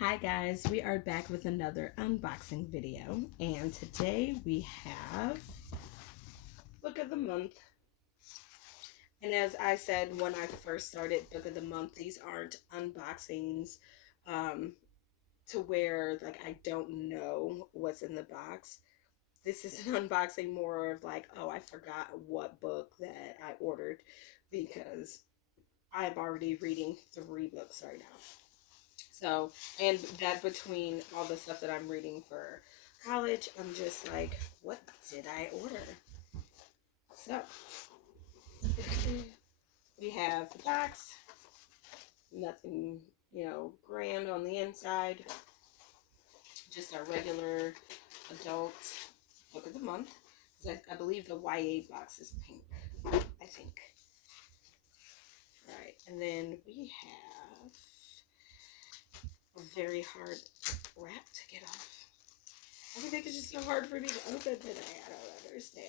Hi guys, we are back with another unboxing video, and today we have Book of the Month. And as I said when I first started Book of the Month, these aren't unboxings um, to where like I don't know what's in the box. This is an unboxing more of like, oh, I forgot what book that I ordered because I'm already reading 3 books right now. So, and that between all the stuff that I'm reading for college, I'm just like, what did I order? So, we have the box, nothing, grand on the inside, just a regular adult book of the month. I believe the YA box is pink, I think. All right, and then we have a very hard wrap to get off. Everything is just so hard for me to open today. I don't understand.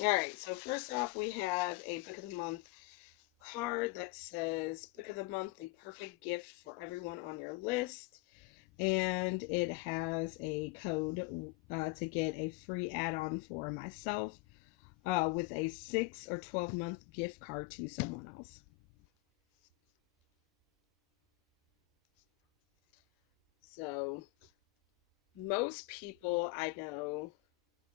Alright, so first off, we have a Book of the Month card that says Book of the Month, the perfect gift for everyone on your list. And it has a code to get a free add on for myself with a 6 or 12-month gift card to someone else. So, most people I know,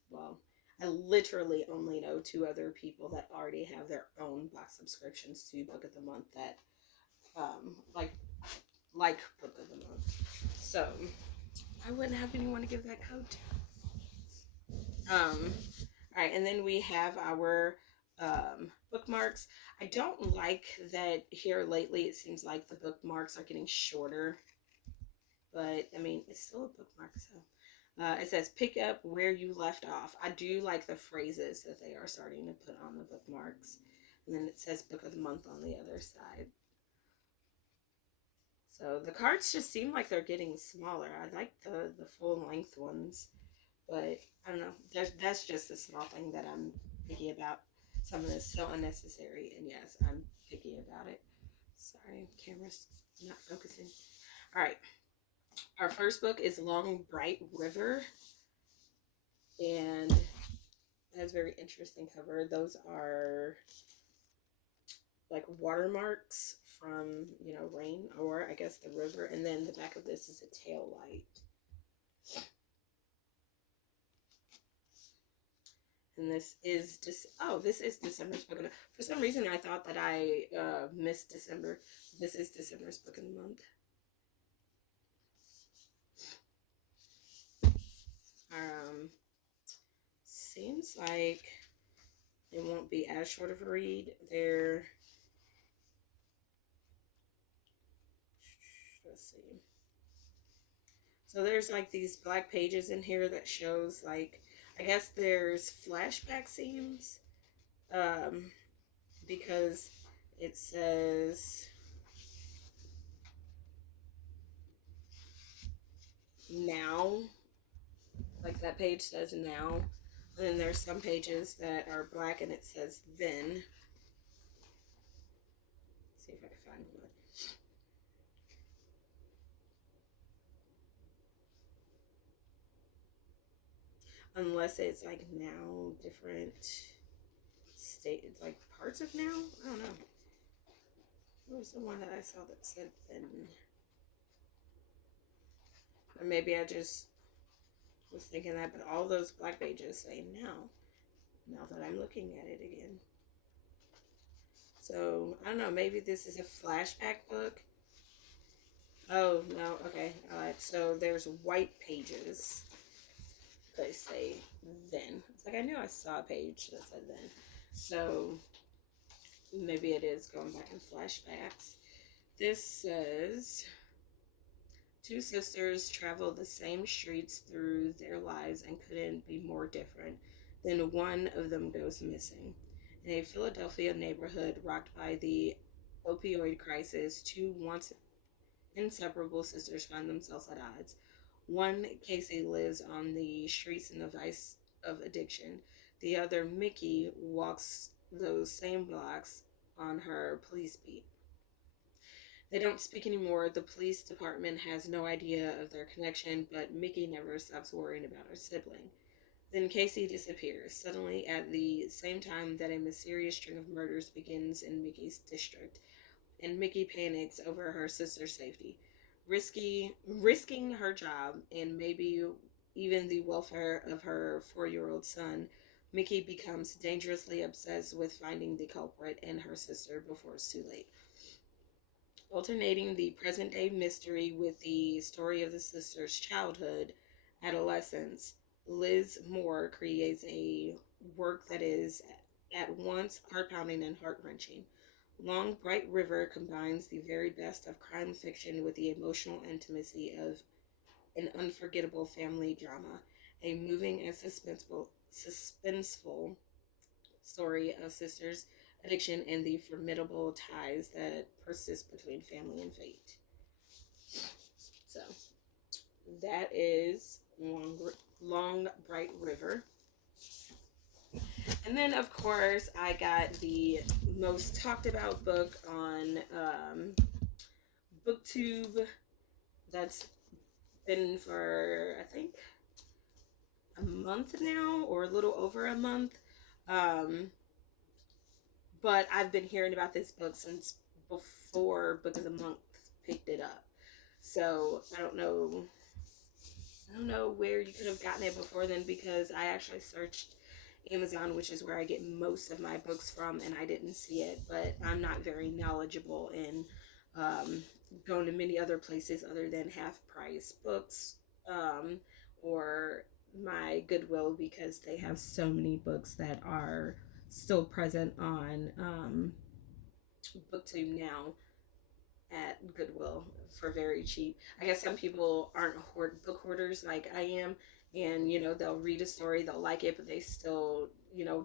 well, I literally only know 2 other people that already have their own box subscriptions to Book of the Month that like Book of the Month. So I wouldn't have anyone to give that code to. All right, and then we have our bookmarks. I don't like that here lately. It seems like the bookmarks are getting shorter, but I mean it's still a bookmark, so. It says pick up where you left off. I do like the phrases that they are starting to put on the bookmarks. And then it says Book of the Month on the other side. So the cards just seem like they're getting smaller. I like the full length ones. But I don't know. That's just a small thing that I'm picky about. Something that's so unnecessary. And yes, I'm picky about it. Sorry, camera's not focusing. All right. Our first book is Long Bright River. And it has a very interesting cover. Those are like watermarks from, rain or I guess the river. And then the back of this is a tail light. And this is this is December's book. For some reason, I thought that I missed December. This is December's book of the month. Seems like it won't be as short of a read. Let's see. So there's like these black pages in here that shows like, I guess there's flashback scenes, because it says now, like that page says now, and then there's some pages that are black and it says then. Let's see if I can find one. Unless it's like now different state, like parts of now. I don't know. What was the one that I saw that said then? Or maybe I just was thinking that, but all those black pages say now. Now that I'm looking at it again. So I don't know. Maybe this is a flashback book. Oh no. Okay. All right. So there's white pages. They say then. It's like I knew I saw a page that said then. So maybe it is going back in flashbacks. This says 2 sisters travel the same streets through their lives and couldn't be more different. Then one of them goes missing. In a Philadelphia neighborhood rocked by the opioid crisis, 2 once inseparable sisters find themselves at odds. One, Casey, lives on the streets in the vice of addiction. The other, Mickey, walks those same blocks on her police beat. They don't speak anymore. The police department has no idea of their connection, but Mickey never stops worrying about her sibling. Then Casey disappears, suddenly at the same time that a mysterious string of murders begins in Mickey's district, and Mickey panics over her sister's safety. Risking her job and maybe even the welfare of her 4-year-old son, Mickey becomes dangerously obsessed with finding the culprit and her sister before it's too late. Alternating the present day mystery with the story of the sister's childhood, adolescence, Liz Moore creates a work that is at once heart pounding and heart wrenching. Long Bright River combines the very best of crime fiction with the emotional intimacy of an unforgettable family drama, a moving and suspenseful story of sisters' addiction and the formidable ties that persist between family and fate. So that is Long Bright River. And then, of course, I got the most talked about book on BookTube that's been for, I think, a month now, or a little over a month. But I've been hearing about this book since before Book of the Month picked it up. So I don't know where you could have gotten it before then, because I actually searched Amazon, which is where I get most of my books from, and I didn't see it. But I'm not very knowledgeable in going to many other places other than Half Price Books or my Goodwill, because they have so many books that are still present on BookTube now at Goodwill for very cheap. I guess some people aren't book hoarders like I am, and they'll read a story, they'll like it, but they still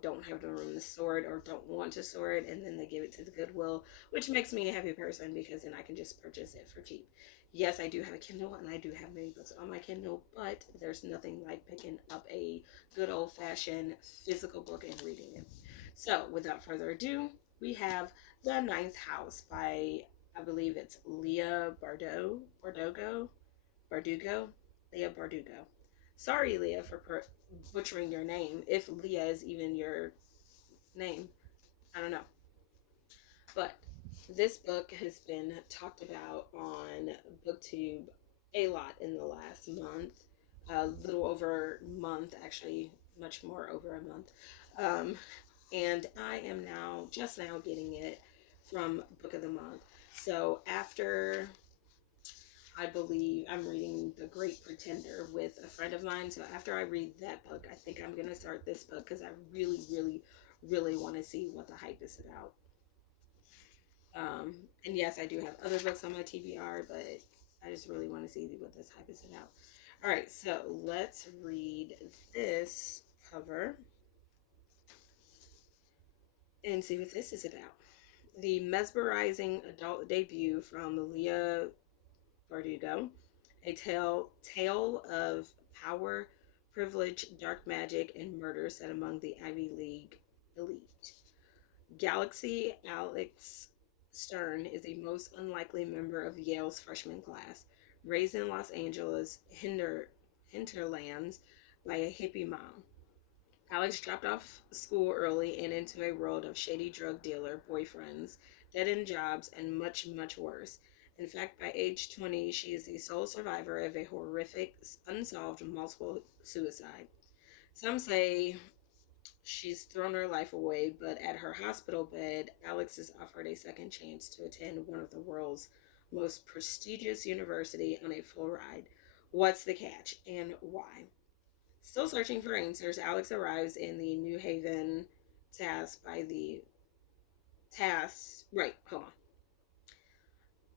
don't have the room to store it or don't want to store it, and then they give it to the Goodwill, which makes me a happy person because then I can just purchase it for cheap. Yes, I do have a Kindle and I do have many books on my Kindle, but there's nothing like picking up a good old-fashioned physical book and reading it. So without further ado, we have The Ninth House by, I believe it's Leah Bardugo. Sorry, Leah, for butchering your name, if Leah is even your name. I don't know. But this book has been talked about on BookTube a lot in the last month. A little over a month, actually, much more over a month. And I am just now getting it from Book of the Month. So after, I believe I'm reading The Great Pretender with a friend of mine. So after I read that book, I think I'm going to start this book because I really, really, really want to see what the hype is about. And yes, I do have other books on my TBR, but I just really want to see what this hype is about. All right, so let's read this cover and see what this is about. The mesmerizing adult debut from Leah Bardugo, a tale of power, privilege, dark magic, and murder set among the Ivy League elite. Galaxy Alex Stern is the most unlikely member of Yale's freshman class, raised in Los Angeles hinterlands by a hippie mom. Alex dropped off school early and into a world of shady drug dealer boyfriends, dead-end jobs, and much, much worse. In fact, by age 20, she is the sole survivor of a horrific, unsolved multiple suicide. Some say she's thrown her life away, but at her hospital bed, Alex is offered a second chance to attend one of the world's most prestigious university on a full ride. What's the catch, and why? Still searching for answers, Alex arrives in the New Haven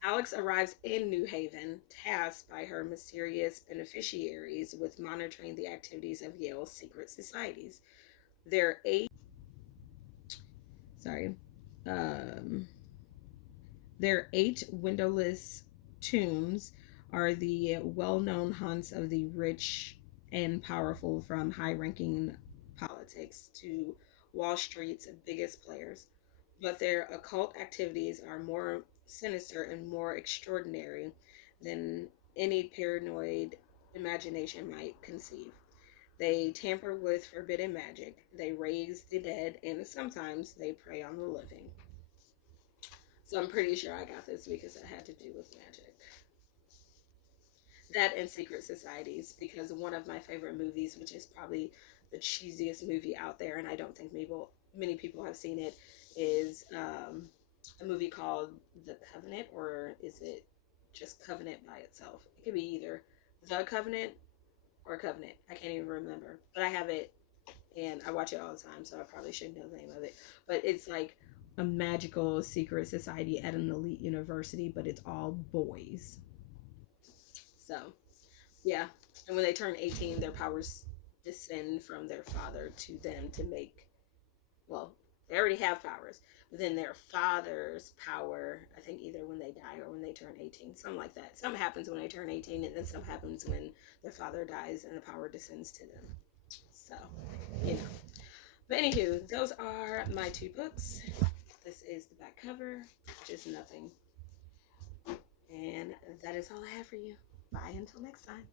Alex arrives in New Haven, tasked by her mysterious beneficiaries with monitoring the activities of Yale's secret societies. Their their 8 windowless tombs are the well-known haunts of the rich and powerful, from high-ranking politics to Wall Street's biggest players. But their occult activities are more sinister and more extraordinary than any paranoid imagination might conceive. They tamper with forbidden magic, they raise the dead, and sometimes they prey on the living. So I'm pretty sure I got this because it had to do with magic. That and secret societies, because one of my favorite movies, which is probably the cheesiest movie out there, and I don't think many people have seen it, is a movie called The Covenant, or is it just Covenant by itself? It could be either The Covenant or Covenant. I can't even remember, but I have it and I watch it all the time, so I probably should know the name of it. But it's like a magical secret society at an elite university, but it's all boys. So, yeah. And when they turn 18, their powers descend from their father to them to make, well, they already have powers, but then their father's power, I think either when they die or when they turn 18, something like that. Something happens when they turn 18, and then something happens when their father dies and the power descends to them. So, you know. But anywho, those are my two books. This is the back cover, just nothing. And that is all I have for you. Bye until next time.